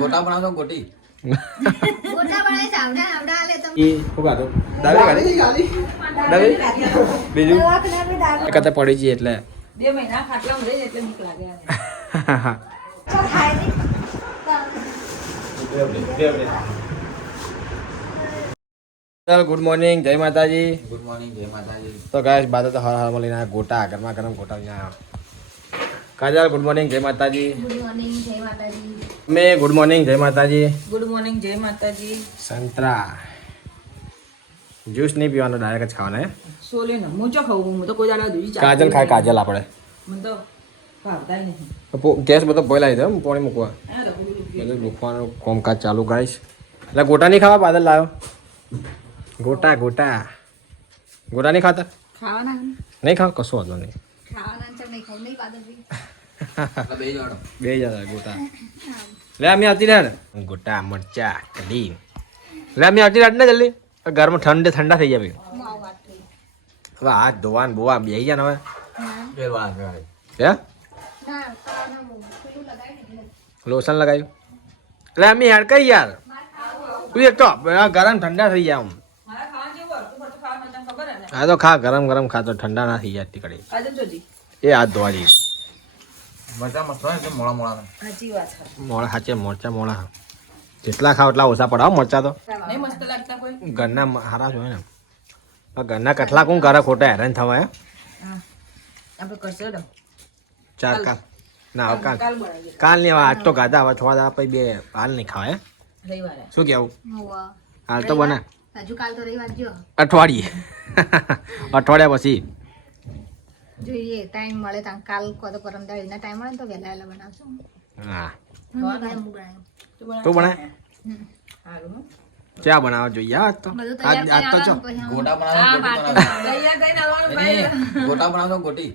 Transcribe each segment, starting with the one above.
ગોટા બનાવતો ગોટી ગોટા બનાવી સાવડા સાવડા આલે તમે એ શું ખાધું દાબેલી બીજું કતે પડી જઈએ એટલે 2 મહિના ખાટલામાં રહી એટલે બીક લાગે તો ખાય ની ચાલ ગુડ મોર્નિંગ જય માતાજી. ગુડ મોર્નિંગ જય માતાજી. તો ગાઈસ બાદ તો હર હરમાં લઈને આવ્યા ગોટા ગરમા ગરમ ગોટા લઈને આવ્યા. કાજલ ગુડ મોર્નિંગ જય માતાજી. ગુડ મોર્નિંગ જય માતાજી. મેં ગુડ મોર્નિંગ જય માતાજી. ગુડ મોર્નિંગ જય માતાજી. સંતરા જ્યુસ નહીં પીવાનો ડાયરેક્ટ જ ખાવાના હે. સોલે ને હું ચો ખાઉં હું તો કોઈ દાડા દૂધી કાજલ ખાય કાજલ આપણે મને તો ભાવતા નહીં ગેસ બધો બોલાવી દે પાણી મૂકવા બધું મૂકવાનું કોમકાજ ચાલુ ગાઈશ. એટલે ગોટા નહીં ખાવા બાદલ લાવ્યો ગોટા ગોટા ગોટા નહીં ખાતા ખાવાના નહીં ખાવ કશું વાંધો નહીં ખાવાના ચમ નહીં ખાવ નહીં પાદરજી બે જણો બે જતા ગોટા લે અમે આવતી રહે ગોટા મરચા કઢી લે અમે આવતી રાત ને જલ્દી ઘરમાં ઠંડા થઈ જાય માવ વાત થઈ હવે હાથ ધોવાન બોવા બેસી જાય ને હવે બેરવા કરે હે ના ખાવાના પેલું લગાવી ને લોશન લગાવ્યું એટલે અમે યાર કઈ યાર તું એક તો ગરમ ઠંડા થઈ જાય આમ મારા ખાવા જેવું હતું પણ ખાવા મને ખબર હે ને હા તો ખા ગરમ ગરમ ખા તો ઠંડા ના થઈ જાય તીકડી આજે જોજી એ હાથ ધોવા જઈએ મજા મસ્ત હોય કે મોળા મોળા સાચી વાત છે મોડા સાચે મરચા મોડા જેટલા ખાવ એટલા ઓછા પડાવ મરચા તો નહીં મસ્ત લાગતા કોઈ ઘરના હારા જ હોય ને ઘરના કટલા કોણ કરે ખોટા હેરાન થવા હે હા આપણે કરશે ને ચાર કાલ ના હવે કાલ કાલ બનાવીએ કાલ નહીં હવે આજ તો ગાધા હવે થોડા દાડા પછી બે હાલ નહીં ખાવા હે રવિવારે શું કેવું હોવા હાલ તો બને હજુ કાલ તો રવિવાર જો અઠવાડિયે અઠવાડિયા પછી જોઈએ ટાઈમ મળે તો કાલ કો તો પરમ દાડીના ટાઈમ મળે ને તો વહેલા વહેલા બનાવશું હા હું બનાવ્યું તું બનાય સારું હો ચા બનાવવા જોઈએ આજ તો બધું આજ તૈયાર આજ તો છો કરીને ગોટા બનાવતો હા ગોટી બાકી બનાવતો દૈયા કઈ નાવાનું નહીં, ભાઈ ગોટા બનાવતો ગોટી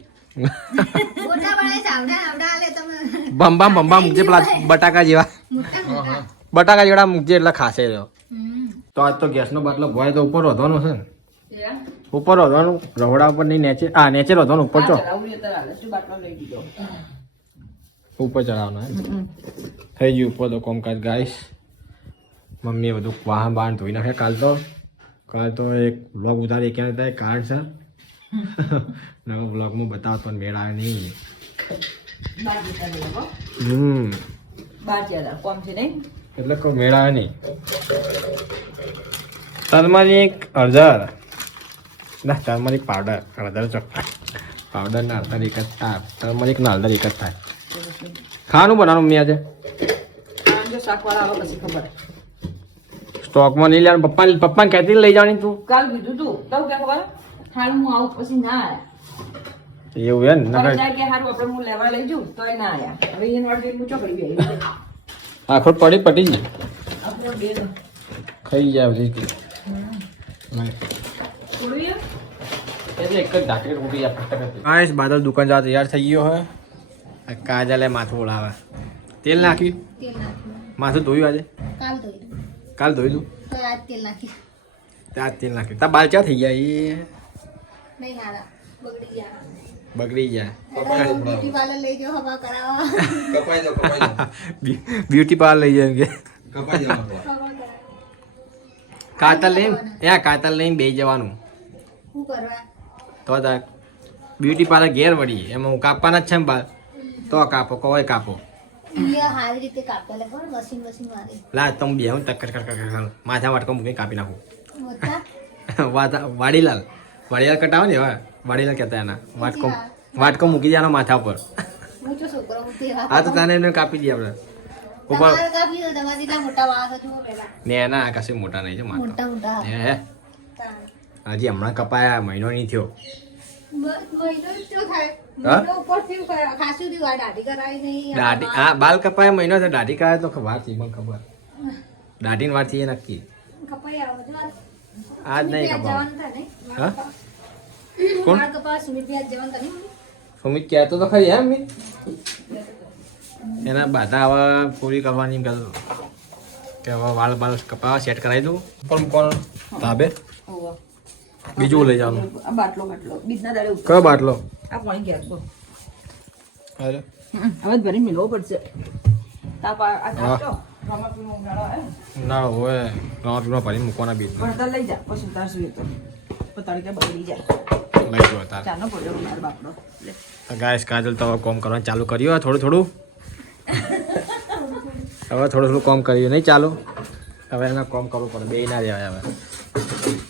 ગોટા બનાવી સાવડા સાવડા આલે તમે બંબા બંબા મૂકજે પેલા બટાકા જેવા મોટા મોટા બટાકા જેવડા મૂકજે એટલે ખાશે રહ્યો હમ તો આજ તો ગેસનો બાટલો ભોય તો ઉપર વધવાનો છે ને એમ ઉપર વધવાનું રવડા ઉપર નહીં નેચે નેચે વધવાનું ઉપર ચો ચલાવું તો હાલે શું બાટલો લઈ દીધો ઉપર ચડાવવાનો હે થઈ ગયું ઉપર તો કોમકાજ ગાઈશ મમ્મીએ બધું વાહન બાહન ધોઈ નાખે કાલ તો એક વ્લોગ ઉતારી ક્યાં હતા કારણ છે નવો વ્લોગમાં બતાવતો ને મેળ આવે નહીં બાર જતા રહેવો બાર જ્યાદા કોમ છે નહીં એટલે કોઈ મેળ આવે નહીં ટર્મરિક હળદર ના ટર્મરિક પાવડર હળદર ચોખ્ખા પાવડર ના હળદર એક જ થાય ટર્મરિક ના હળદર એક જ થાય ખાવાનું બનાવવાનું મમ્મી આજે જો શાકવાળા આવે પછી ખબર સ્ટોકમાં નહીં લેવાનું પપ્પાને કહેતી લઈ જવાની તું કાલ કીધું તું તો કે ખબર હાલ હું આવું પછી ના આયા એવું હે ને હવે જાય કે હારું આપણે હું લેવા લઈ જઉં તોય ના આયા હવે એને વાળી હું ચોકડી ગઈ આખો પડી જાય આપણે બે ખાઈ જાય બધી થોડું એટલે એક જ ઢાંકણી રોટી ફટાફટ બાદલ દુકાન જવા તૈયાર થઈ ગયો હે કાજલે માથું ઓળાવે તેલ નાખ્યું તેલ નાખ્યું માથું ધોયું આજે કાલ ધોઈ દઉં કાલ ધોઈ દઉં તો આજ તેલ નાખી ત્યાં તેલ નાખ્યું તા બાલ ચા થઈ ગયા એ નહીં હારા બગડી ગયા બગડી ગયા બ્યુટી પાર્લર લઈ જાઓ હવા કરાવવા કપાઈ દો બ્યુટી પાર્લર લઈ જાય કે કપાઈ દો હવા કરાવવા કાતર લઈને બેસી જવાનું શું કરવા તો તાર બ્યુટી પાર્લર ઘેર વળી એમાં હું કાપવાના જ છે ને બાલ તો કાપો કોઈ કાપો ઇન્ડિયા સારી રીતે કાપે લે પણ મશીન મારી લા તમે બે હું તક માથા વાટકો મૂકીને કાપી નાખું મોટા વાડીલાલ કટાવો ને હવે વાડીલાલ કહેતા એના વાટકો મૂકી દેવાનો માથા ઉપર હું તો છોકરો હું તેવા હા તો તને એને કાપી દઈએ આપણે ઉપર તમારે કાપી દો તમારી જેટલા મોટા વાળ હતા જુઓ પહેલા ને એના કશે મોટા નહીં છે માથા મોટા મોટા હે હજી હમણાં કપાયા મહિનો નહીં થયો મહિનો જો થાય હા? મહિનો ઉપર થયું ખાસું થયું આ દાઢી કરાવી નહીં દાઢી હા બાલ કપાયા મહિનો છે દાઢી કરાય તો વાર થી મને ખબર દાઢીની વાર થી એ નક્કી કપાઈ આવો જો આજ નહીં કપાવ જવાનું થાય નહીં હા કોણ વાળ કપાવા સુમિત બી આજ જવાનું થાય નહીં સુમિત કહેતો તો ખરી એમ એના બાધા હવે પૂરી કરવાની એમ કહેતો હતો. કે હવે વાળ બાલ કપાવા સેટ કરાવી દઉં પણ કોણ ધાબે ઓવા બીજું લઈ જવાનું આ બાટલો બીજના દાડે ઉપર કયો બાટલો આ પાણી ઘેર બો અરે હવે જ ભરી મેળવો પડશે તાપ આ તાપતો રમતનો ઉનાળો આવે ને. ના હોય ગાંઠમાં ભરી મૂકવાના બીજમાં પણ તાર લઈ જા પછી ઉતારશું એ તો તડકે બગડી જાય. લઈ જો તાર ચાનો પડ્યો મારો બાપડો લે. ગાઈસ કાજલ તો હવે કોમ કરવાનું ચાલુ કર્યું થોડું થોડું હવે થોડું થોડું કોમ કર્યું નહીં ચાલુ હવે એને કોમ કરવું પડે બે ના રહેવાય હવે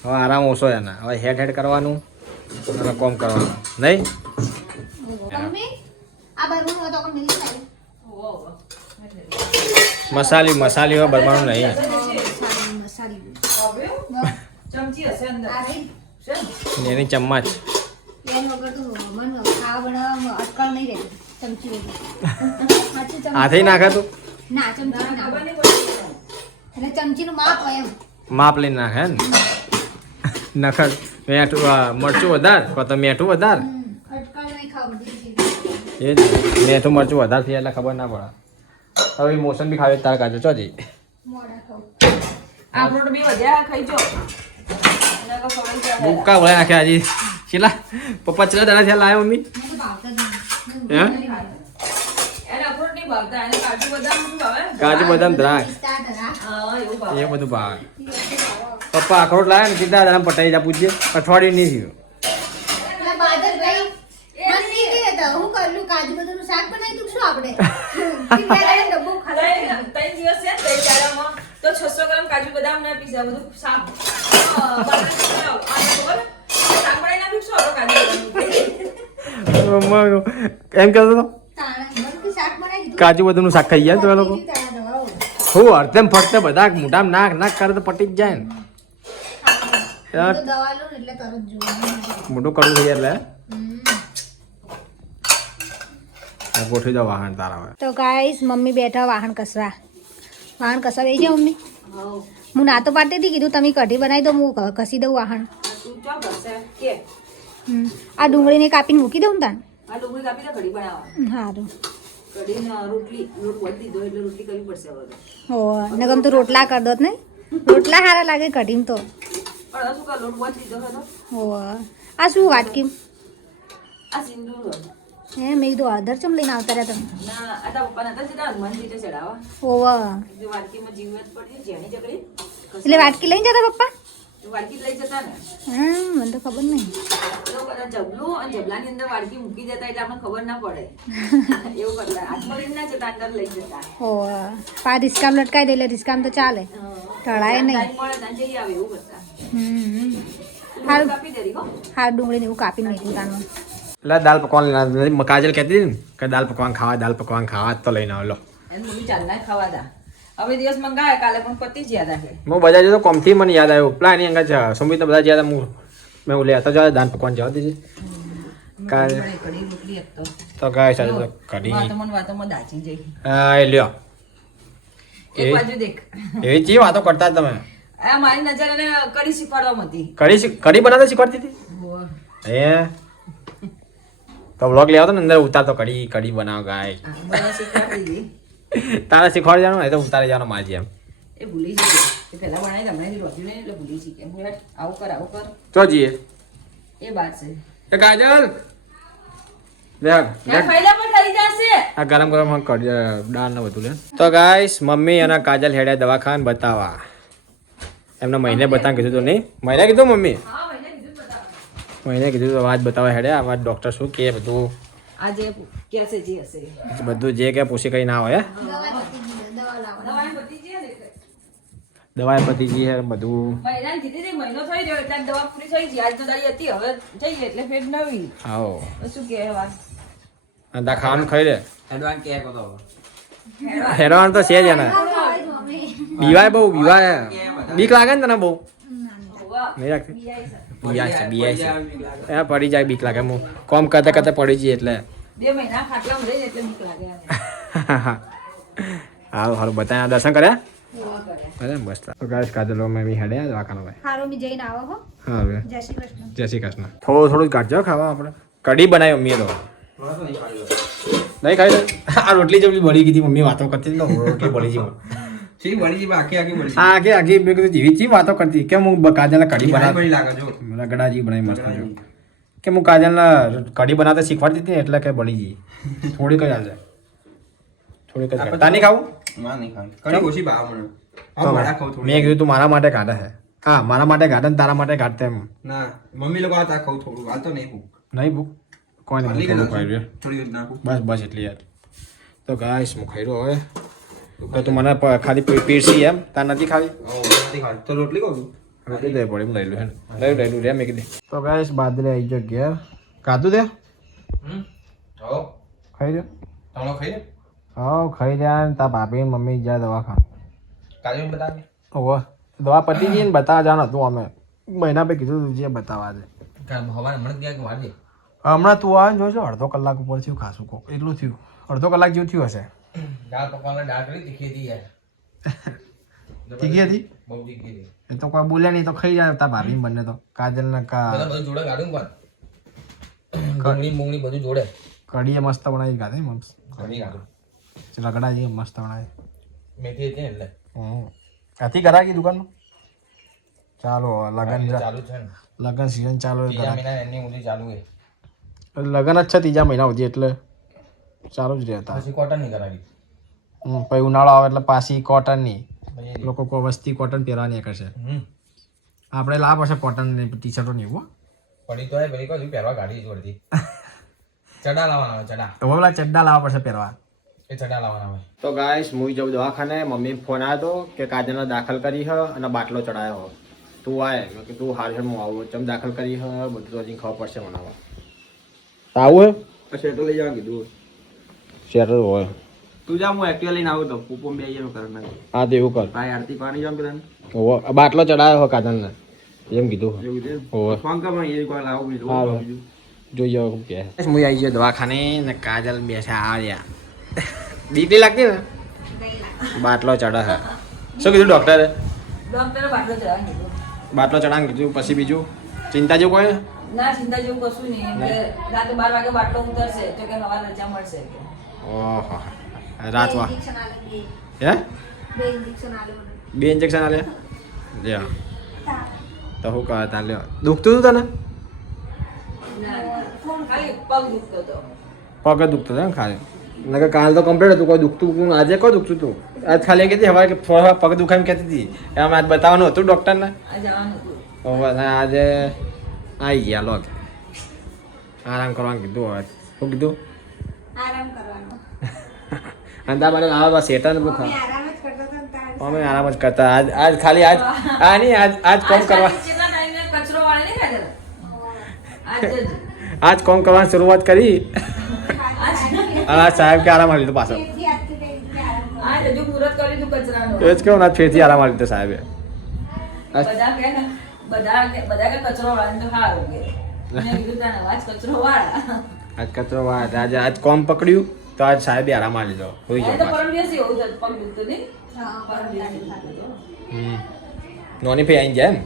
હવે આરામ ઓછો એના હવે હેડ હેડ કરવાનું અને કોમ કરવાનું નહીં મમ્મી આ બરવું હોય તો મિલી જાય મસાલી હવે બરવાનું નહીં મસાલી ચમચી હશે અંદર આ રહી છે ને? એની ચમ્મચ એન વગર તો મન ખાવા બનાવવામાં અટકળ નહીં રહેતી ચમચી વગર સાચી ચમચી હાથે નાખે તું ના ચમચી ખબર ના નહીં પડતી. એટલે ચમચીનું માપ હોય એમ માપ લઈને નાખે ને નખર મેઠું મરચું વધાર તો મેઠું વધાર અટકળ નહીં ખાવા બધી એ જ મેઠું મરચું વધારે થઈ એટલે ખબર ના પડે હવે મોસમ બી ખાવે તાર કાજુ ચોજી મોડા ખાવ આપણો તો બી વધ્યા ખાઈ જો અને તો ખવાઈ જાય. બુક્કા વળે નાખ્યા હજી છેલ્લા પપ્પા ચેલા દાડા થયા લાવ્યા મમ્મી મને તો ભાવતા જ નહીં હે? એને અખરોટ નહીં ભાવતા એને કાજુ બદામ શું ભાવે? કાજુ બદામ દ્રાક્ષ પિસ્તા ધરા હા એવું ભાવે. એ બધું ભાવે પપ્પા અખરોટ લાવ્યા ને સીધા દાડા પટાઈ જા પૂછજે અઠવાડિયું નહીં થયું એટલે બાદર ભાઈ મને નહીં કહે તો હું કરલું કાજુ બદામનું શાક બનાવી દઉં શું આપણે ટીંગાડા ડબ્બો ખાલી ત્રણ દિવસ છે ને તઈ ચારામાં તો 600 ગ્રામ કાજુ બદામ ના પીઝા બધું શાક બાકી બનાવો. આ ખબર? શાક બનાવી નાખ્યું શું આપણો કાજુ બદામનું? એમ કહેતો હતો તાણા બધું શાક બનાવી દીધું કાજુ બદામનું શાક ખાઈ ગયા તો એ લોકો તાણા દવાઓ હું અડધેમ ફરતે બધા મોઢામાં નાક નાક કરે તો પટી જ જાય ને હું તો દવા લઉં ને એટલે તરત જોવાનું મોટું કરવું થઈ જાય એટલે હમ. ગોઠવી દો વાહન તારા હવે તો ગાઈસ મમ્મી બેઠા વાહન કસવા બેસી જાઓ મમ્મી હું ના તો પાડતી હતી કીધું તમે કઢી બનાવી દો હું કસી દઉં વાહન તું ચો કરશે કે આ ડુંગળીને કાપીને મૂકી દઉં ને તાન આ ડુંગળી કાપી દે કઢી બનાવવા. સારું કઢીને રોટલી લોટ વધી દીધો એટલે રોટલી કરવી પડશે હવે તો. હો ને ગમ તો રોટલા કરી દો નહીં રોટલા સારા લાગે કઢીમાં તો પણ હવે શું કર લોટ વધી દીધો હતો. હો આ શું વાટકી આ સિંદૂર હોય. હે મેં કીધું અધર ચમ લઈને આવતા રહ્યા તમે ના આ તારા પપ્પા નતા જતા હનુમાન જીતે ચડાવવા. હોવ જે વાડકીમાં જીવત પડી જેણી ચકડી એટલે વાટકી લઈને જતા પપ્પા તો વાડકી લઈ જતા ને હા મને તો ખબર નહીં તો બધા જબલું અને જબલાની અંદર વાડકી મૂકી જતા એટલે આપણને ખબર ના પડે એવું કરતા હાથમાં લઈને ના જતા અંદર લઈ જતા. હો પા રિસ્કામ લટકાઈ દે એટલે રિસ્કામ તો ચાલે ટળાય નહીં ટાઈમ મળે ત્યાં જઈ આવે એવું કરતા. હમ હારું કાપી દે રીકો. હાર ડુંગળીને એવું કાપીને મૂકી તાનું એટલે દાલ પકવાન કાજલ કહેતી હતી ને કે દાલ પકવાન ખાવા તો લઈને આવેલો એને મમ્મી ચાલના ખાવા દા. હવે દિવસ મંગાવે કાલે પણ પતિ જ યાદ આવે. હું બજાર જતો કોમથી મને યાદ આવ્યું પેલા એની અંગા સુમિત બધા જ્યાં હું મેં લેતા જવા દાલ પકવાન જવા દીધી કાલે કઢી રોટલી એક તો ગાય સાથે તો કઢી વાતોમાં દાચી જઈ. હા એ લ્યો એક બાજુ દેખ એવી ચી વાતો કરતા તમે આ મારી નજર એને કઢી શીખવાડવા હતી. કઢી બનાવતા શીખવાડતી હતી એ તો વ્લોગ લેવા તો ને અંદર ઉતારતો કઢી બનાવ ગાય મને શીખવાડી દીધી. તારે શીખવાડી જવાનું એ તો ઉતારી જવાનું મારી જેમ એ ભૂલી જશે. એ પહેલા બનાવી હમણાંથી રોટી લઈને એટલે ભૂલી શીખે. હું યાર આવું કર ચો જઈએ એ વાત છે. એ કાજલ યાર ફાયદા પણ થઈ જશે. આ ગરમ દાળ ને બધું લે તો ગાઈસ મમ્મી અને કાજલ હેડ્યા દવાખાને બતાવવા એમને મહિને બતાવ કીધું તો નહીં મહિને કીધું મમ્મી હા મને કીધું બતાવો. મહિને કીધું તો વાત બતાવવા હેડ્યા આવા ડૉક્ટર શું કે બધું આજે કે હશે જે હશે બધું જે કે પૂછી કઈ ના હોય દવા પતી ગઈ છે, દવા લાવો દવાઈ બધી જે ને દવાઈ પતી છે બધું મહિનાની કીધી હતી, મહિનો થઈ ગયો એટલે દવા પૂરી થઈ ગઈ. આજનો દાડી હતી હવે જઈએ એટલે ફેર નવી. આવો તો શું કહેવાય અને તા ખાવાનું ખાઈ લે એડવાન્સ કે કહો તો હેરવાનું તો છે જ એને બીવાય બહુ બીવાય બીક લાગે ને તને બહુ નહીં લાગતી બીવાય છે એ પડી જાય બીક લાગે હું કોમ કરતા કરતા પડી જઈએ એટલે 2 મહિના ખાટલામાં રહીને એટલે બીક લાગે આને. હારું હારું બતાવ્યા દર્શન કર્યા દવા કર્યા. અરે મસ્ત તો ગાઈસ કાજલો મેં હેડ્યા દવાખાના ભાઈ હારો મી જઈને આવો હો હા હવે જય શ્રી કૃષ્ણ જય શ્રી કૃષ્ણ થોડું થોડું કાઢજો ખાવા આપણે કઢી બનાવી મમ્મીએ તો નહીં ખાઈ લે આ રોટલી જેટલી બળી ગઈ હતી મમ્મી વાતો કરતી હતી તો રોટલી બળી ગઈ સી બળી જી આખી આખી બળી હા આગે આગે મેં કીધું જેવી ચી વાતો કરતી કે હું કાજલને કઢી બળી બનાવી લાગે જો મને ગડાજી બનાવી મસ્ત જો કે હું કાજલને કઢી બનાવતા શીખવાડતી હતી ને એટલે કે બળી ગઈ થોડી કઈ હાલશે થોડીક જ કાઢ. તાર નહીં ખાવું? માં નહીં ખાવી. કઢી ઓછી ભાવ મને. તો હા, મારા ખાવું થોડી. મેં કીધું તું મારા માટે કાઢે છે. હા મારા માટે કાઢે ને તારા માટે કાઢતે એમ ના, મમ્મી લોકો આ તા ખાવું થોડું. હાલ તો નહીં ભૂખ. નહીં ભૂખ કોઈ નહીં ખાલી થોડું ખાઈ રહ્યો થોડી જ નાખું. બસ એટલી યાર. તો ગાઈસ હું ખાઈ રહ્યો હવે. તો તું મને ખાલી પીરસી એમ તાર નથી ખાવી? નથી ખાવી. તો રોટલી કહું છું. રોટલી દે પડે એમ લઈ લો હે લઈ રે મેં કીધી. તો ગાઈસ બાદરે આવી ગયો ઘેર. કાધું દે હો ખાઈ રહ્યો? તણો ખાઈ લે. હા ખાઈ રહ્યા ને તાર ભાભી ને મમ્મી જાય દવાખાને. કાજુ બતાવી. ઓહો દવા પતી ગઈ ને બતાવવા જવાનું હતું અમે મહિના પછી કીધું તું જે બતાવવા દે. હવારે મને ગયા કે વાડી. હમણાં તું આવે ને જોજો અડધો કલાક ઉપર થયું ખાસું કોક એટલું થયું અડધો કલાક જેવું થયું હશે. દાળ પકવાના દાળ કરી તીખી હતી યાર. તીખી હતી બહુ તીખી હતી. એ તો કોઈ બોલ્યા નહીં તો ખાઈ જાય તાર ભાભી બંને તો કાજલ ને બધું જોડે કાઢું પણ ડુંગળી મુંગળી બધું જોડે. કઢીએ મસ્ત બનાવી ગાધી મસ્ત ઘણી કાઢું. રગડા જેવી મસ્ત બનાવી. મેથી હતી ને એટલે હતી કરાકી દુકાનમાં. ચાલો લગન ચાલુ છે ને. લગન સિઝન ચાલુ ત્રીજા મહિના એની ઊંધી ચાલુ છે. લગન જ છે ત્રીજા મહિના સુધી એટલે ચાલુ જ રહેતા. પછી કોટન ની કરાવી. પછી ઉનાળો આવે એટલે પાછી કોટનની લોકો કોઈ વસ્તી કોટન પહેરવાની કરશે. આપણે લાવ પડશે કોટન ટી શર્ટો નહીં હો પડી તો પેલી કોઈ પહેરવા ગાડી જોડતી. ચડા લાવવાના હોય ચડા. તો પેલા ચડ્ડા લાવવા પડશે પહેરવા. એ ચડા લાવવાના હોય. તો ગાઈસ હું જઉં દવાખાને મમ્મી ફોન આવ્યો હતો કે કાજલને દાખલ કરી હ અને બાટલો ચડાયો તું આય મેં કીધું તું હાર હું આવું ચમ દાખલ કરી હ બધું તો હજી ખબર પડશે મને હવે. આવું હે શેટો લઈ જવા કીધું. શેટર હોય તું જા હું એક્ટિવા લઈને આવું તો પૂપો બે જણો કરે. હા તો એવું કર. ભાઈ આરતી પાણી જામ પેલા. હોવે બાટલો ચડાયો હો કાજલને એમ કીધું. એવું છે. હોવે ફોન કર પણ એ કોઈ લાવું બીજું. હા જોઈએ શું કે હું આવી ગયો દવાખાને ને કાજલ બેસા આવ્યા. બીકલી લાગતી ને બાટલો ચડા હે શું કીધું ડોક્ટરે? ડોક્ટરે બાટલો ચડાવવાનું કીધું. બાટલો ચડાવવાનું કીધું પછી બીજું ચિંતા જેવું કોઈ ના ચિંતા જેવું કશું નહીં. એમ કે રાતે 12 વાગે બાટલો ઉતરશે તો કે હવા રજા મળશે. ઓહો રાત વા ઇન્જેક્શન આલે હે 2 ઇન્જેક્શન આલે મને. 2 ઇન્જેક્શન આલે લ્યો તો હું કહે તા લ્યો દુખતું હતું તને? ખાલી પગ દુખતો હતો. પગ જ દુખતો હતો ને ખાલી નકર કાલ તો કમ્પ્લીટ હતું કોઈ દુખતું આજે કોઈ દુખતું હતું આજ ખાલી કહેતી હવે કે થોડા પગ દુખાય એમ કહેતી હતી એમ આજ બતાવવાનું હતું ડૉક્ટરને. આ જવાનું હતું. હવે આજે આવી ગયા લોક આરામ કરવાનું કીધું હવે શું કીધું આરામ કરવાનો. અને તા મને આવા સેટર ને બુખા આરામ જ કરતો હતો ને તાર. અમે આરામ જ કરતા આજ ખાલી આજ આ નહીં આજ કોમ કરવા કેટલા ટાઈમે કચરો વાળે નહીં ખાધેલા. આજ જ. આજ કોમ કરવાની શરૂઆત કરી અને આ સાહેબ કે આરામ લીધો પાછો ફેરથી આજથી કઈ રીતે આરામ કરવાનો. આજ હજુ મુહૂર્ત કરી દીધું કચરાનું. એ જ કેવું ના ફેરથી આરામ લીધો સાહેબે. બધા કે ને, બધા કે કચરો વાળે તો સારું કે. મેં કીધું તને આજ કચરો વાળા. આજ કચરો આજે આજ કોમ પકડ્યું તો આજ સાહેબે આરામ લીધો હોઈ એ તો જાવ પરમ દિવસે એવું થતું, પગ દુખતું નહીં. હા, પરમ દિવસે થતું હતું. નોની ભાઈ આવીને જાય એમ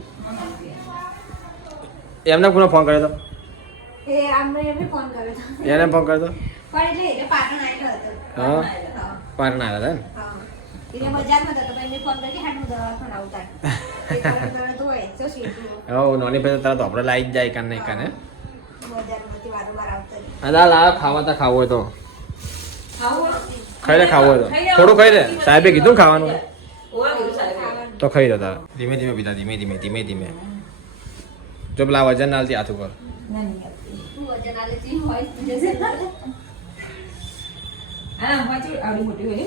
એમને કોનો ફોન કર્યો હતો? એ આમને એને ફોન કર્યો હતો. એને ફોન કર્યો હતો? પણ એટલે એને પાટણ આવેલો હતો. હા હા. પાટણ આવ્યા હતા ને હા. એને બજારમાં હતો તો મેં ફોન કરી કે હાડ હું દવાખાને આવતા. એ તરત હોય તો સીધું હવે નોની ભાઈ તો તરત આપણે લાવી જ જાય કાન નહીં કાને બજારમાંથી વારંવાર આવતા જ. અદા લાવ ખાવા તા ખાવું હોય તો ખાવું હોય? ખાઈ લે ખાવું હોય તો થોડું ખાઈ લે સાહેબે કીધું ખાવાનું ઓય કીધું સાહેબે. તો ખાઈ લે તારા ધીમે ધીમે પીતા ધીમે ધીમે ધીમે ધીમે જો પેલા વજન નાલતી હાથ ઉપર ના, નહીં આપતી. તું વજન આલે તી હોય જશે. હા, પાછી આવડી મોટી હોય ને.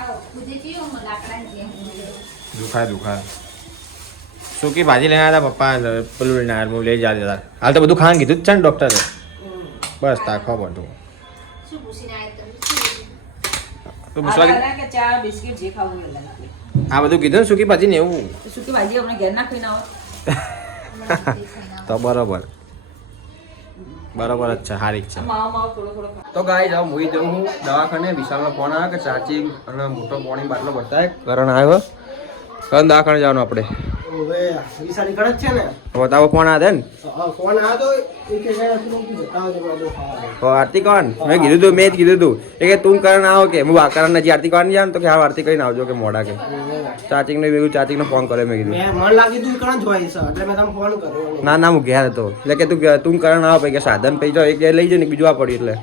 આવો ખુદે ચીયો મને લાકડાની જેમ દુખાય દુખાય સૂકી ભાજી લઈને આવ્યા પપ્પા પેલું લઈને આવ્યા લઈ જાય હતા હાલ તો બધું ખાવાનું કીધું જ છે ને ડૉક્ટરે બસ તાખવા પડતું શું પૂછીને આવ્યા તમે? તો પૂછવા આ કે ચા બિસ્કિટ જે ખાવું એ લાગે. આ બધું કીધું ને સૂકી ભાજી ને એવું તો સૂકી ભાજી આપણે ઘેર ના ખાઈને આવો. તો બરોબર બરોબર જ છે સારી જ છે માવો માવો થોડો થોડો ખા. તો ગાય જાવ મુઈ જઉં હું દવાખાને વિશાલનો ફોન આવ્યો કે ચાચી અને મોટો પાણી બાટલો બતાય કરણ આવ્યો કરણ દવાખાને જવાનું આપણે હવે વિશાળી ગણ જ છે ને બતાવો કોણ આ દે ને ફોન આવ્યો તો એ કે જતા આવજો બધું ખાવા તો આરતી કોણ મેં કીધું તું મેં જ કીધું તું એ કે તું કરણ આવો કે હું આ કરણ નથી આરતી કોણ નહીં જાણ તો કે હા આરતી કરીને આવજો કે મોડા કે ચાચીને ભેગું ચાચીને ફોન કર્યો મેં કીધું મેં મન લાગી તું કણ જ હોય છે એટલે મેં તમને ફોન કર્યો ના ના હું ઘેર હતો એટલે કે તું કરણ આવો પછી કે સાધન પૈ જાઓ એક લઈ જાય ને બીજું આ પડ્યું એટલે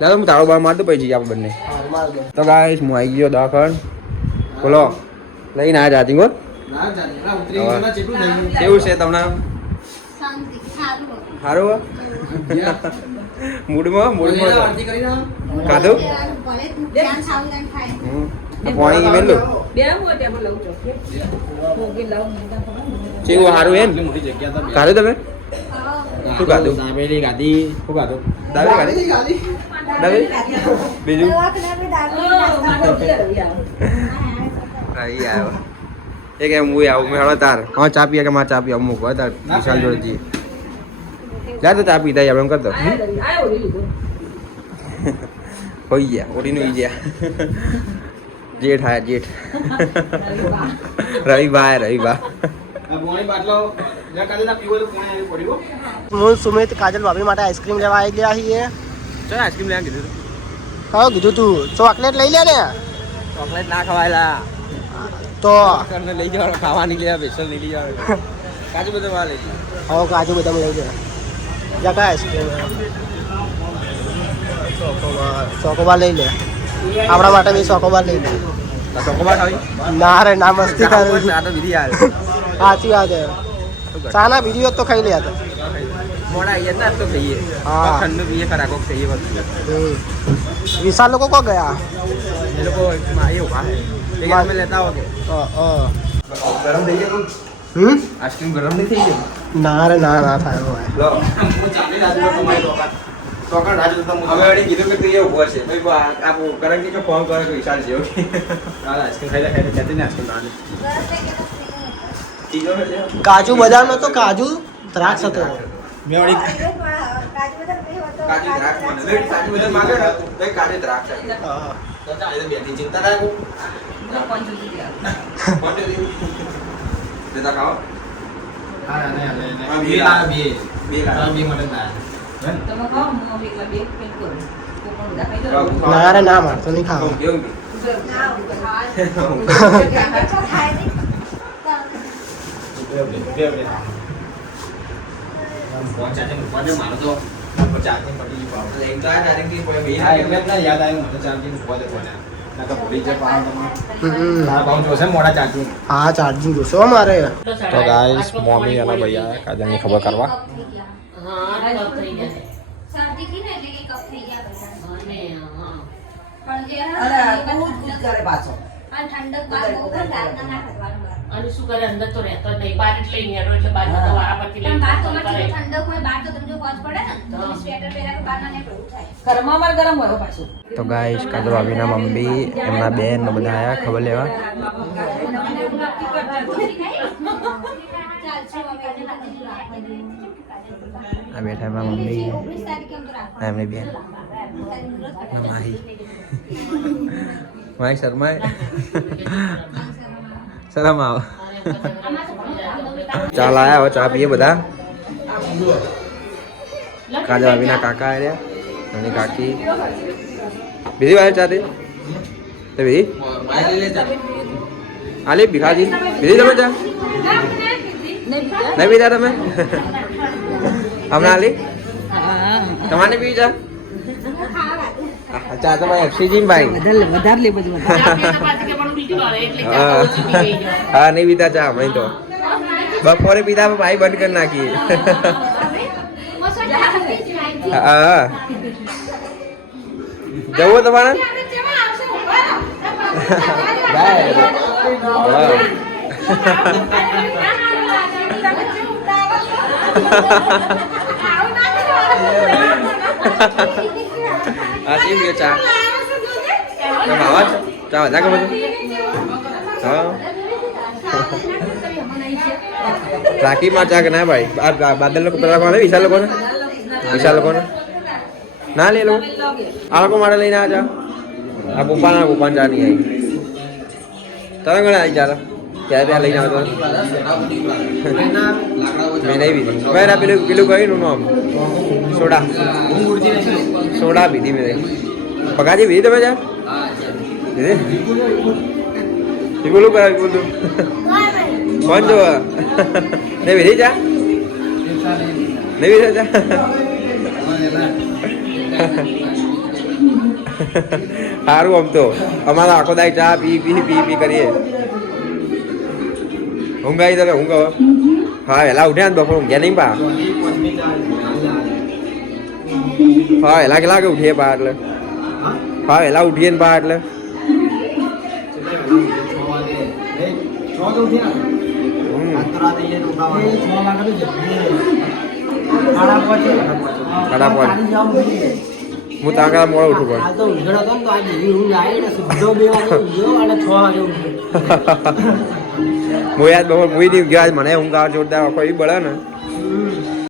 દાદા હું તાળો બાર મારતો પછી જઈએ આપણે બંને હા માર દો તો ગાઈસ હું આવી ગયો દવાખાન બોલો લઈને આ જાતી હો ના જાની ના ઉતરી ગયો ના ચેટલું થઈ ગયું કેવું છે તમને શાંતિ સારું સારું હો? મૂડમાં આરતી કરી ના ખાધું ભલે તું ધ્યાન સાવધાન થાય આ પાણી મેલું બે હું ટેબલ લઉં છું મોગી લાવું કેવું સારું એમ મોટી જગ્યા તો ખાધું તમે શું ખાધું દાબેલી ગાદી શું ખાધું દાબેલી ખાધી દાબેલી બીજું અહીં આવ્યો એ કે હું આવું મેં હળો તાર હા ચા પીએ કે મારે ચા પીવા મૂકો તાર વિશાલ જોડે જઈએ જા તો ચા પીતા આપણે એમ કરતો આયો લીધું હોઈ ગયા ઓડીનું ઈ ગયા જેઠ આયા જેઠ રવિભાઈ રવિભા પાણી બાટલો જ્યાં કાલે ના પીવો તો કોણે આવી પડ્યો હું સુમિત કાજલ ભાભી માટે આઈસ્ક્રીમ લેવા આવી ગયા છીએ ચાલ આઈસ્ક્રીમ લેવા કીધું હા કીધું તું ચોકલેટ લઈ લે ને ચોકલેટ ના ખવાયેલા તો ઘરને લઈ જવાનું ખાવાની લેવા સ્પેશિયલ નહીં લઈ જવાનું કાજુ બધું માં લઈ જવાનું હવે કાજુ બદામ લઈ લે જા કઈ આઈસ્ક્રીમ ચોકોબાર લઈ લે આપણા માટે બી ચોકોબાર લઈ લે ચોકોબાર ખાવી ના રે ના મસ્તી કરે ચા તો બીજી આવે સાચી વાત છે ચા ના બીજી વખત તો ખાઈ લે તો મોડા આવીએ ના તો ખાઈએ હા. ઠંડુ પીએ ખરા કોક ખાઈએ બધું વિશાલ લોકો કો ગયા એ લોકો એવું ખાશે એ કે તમે લેતા આવો કે ગરમ થઈ જાય આઈસ્ક્રીમ ગરમ નહીં થઈ જાય ના રે ના ના થાય ભાઈ લો હવે વળી કીધું કે તું એ ઉભો છે ભાઈ આપું કારણ કે ફોન કરે કે વિશાલ છે એવું આઈસ્ક્રીમ ખાઈ લે કહેતી ને આઈસ્ક્રીમ લાવે ચીજો છે કાજુ બદામ નતો કાજુ દ્રાક્ષ હતો મેં વળી કાજુ દ્રાક્ષ મને કાજુ બધા માંગે ને તો એ કાજુ દ્રાક્ષ આપી. હા. તો ચાલે તો બેની ચિંતા ના કરું દેતા ખાઓ હા ને હા, બે લાવે બે બે લાવે. બે મને ના તમે ખાઓ હું એકલા બે પેન કરું કોણ બધા ખાઈ જાઓ ના રે ના મારતો નહીં ખાવ કેવું બે બે પહોંચાડે મૂકવાને મારો તો ચાર્જિંગ પડી ગયું લઈને તો આ direct થી કોઈ બે હા એટલે જ ના યાદ આવ્યું મને ચાર્જિંગ મૂકવા દે કોને ના તો ભૂલી જાય પાવ તમારે હમ. તારા ભાવ જોશે મોડા ચાર્જિંગ હા ચાર્જિંગ જોશો મારે તો ગાઈસ મમ્મી અને ભૈયા કાજલની ખબર કરવા શરદી થી ને એટલે કે કફ થઈ ગયા બધા પણ જે અરે બહુ જ કરે પાછો આ ઠંડક બાદ બહુ પણ રાતના ના ખાવાનું બહાર. અને શું કરે અંદર તો રહેતો જ નહીં બહાર જ લઈને હેરો એટલે બહાર તો વારાફરતી પણ લઈને બહાર તો કરે. અમારે જેટલું ઠંડક હોય બહાર તો તમને જો પહોંચ પડે ને તો તમે સ્વેટર પહેર્યા તો બહાર ના નીકળવું થાય. ઘરમાં અમારે ગરમ હોય પાછું તો ગાઈસ કાજલ ભાભીના મમ્મી એમના બેન ને બધા આયા ખબર લેવા ચાલશે હવે આજે રાત્રે રાખવા દઈએ. આ બેઠા એમના મમ્મી 19 તારીખે એમ તો રાખવા. આ એમની બેન ને માહી માહી શર્માય શરમ આવો ચા લાયા હવે ચા પીએ બધા કાજલ ભાભીના કાકા આવ્યા અને કાકી બીજી વાર ચા તે બીજી આલી ભીખાજી બીજી તમે ચા નહીં પીતા તમે હમણાં આલી તમારે પી ચા ચા તો ભાઈ અક્ષયજી ભાઈ વધારે લે બધું આપણે તો પાછી કે પણ ઉલટી વાળે એટલે ચા તો ઓછી પી ગઈ છે. હા નહીં પીતા ચા અમે તો બપોરે પીતા ભાઈ બંધ કરી નાખીએ હા જવું તમારે હા જી ગયો ચા તમે આવા છો ચા બધા કે બધું હા રાખીમાં ચા કે ના ભાઈ બાદલ લોકો પેલા કોને વિશાલ લોકોને ના લે લોકો આ લોકો માટે લઈને આ ચા આ પપ્પાના ચા નહીં આવી તમે ઘણા આવી ચાલો ક્યારે ત્યાં લઈને આવતો મેં નહીં પીધી ભાઈ ના પેલું પેલું કયું નામ સોડા પીધી મેં પગાજી પીધી તમે ચા પીધી બોલું કરાવી બોલું કોણ જો ને પીધી ચા નહીં પીધા ચા સારું આમ તો અમારો આખો દાય ચા પી કરીએ ઊંઘ આવી તને ઊંઘ હવે હા વહેલા ઉઠ્યા ને બપોર ઊંઘ્યા નહીં પા હા વહેલા કેટલા કે ઉઠીએ પા એટલે હા વહેલા ઉઠીએ ને પા એટલે સાડા પાંચ હું ત્યાં મોડો ઉઠું પણ હું યાદ બપોર મૂવી નહીં ગયા મને ઊંઘ આવે જોરદાર આખો એ બળે ને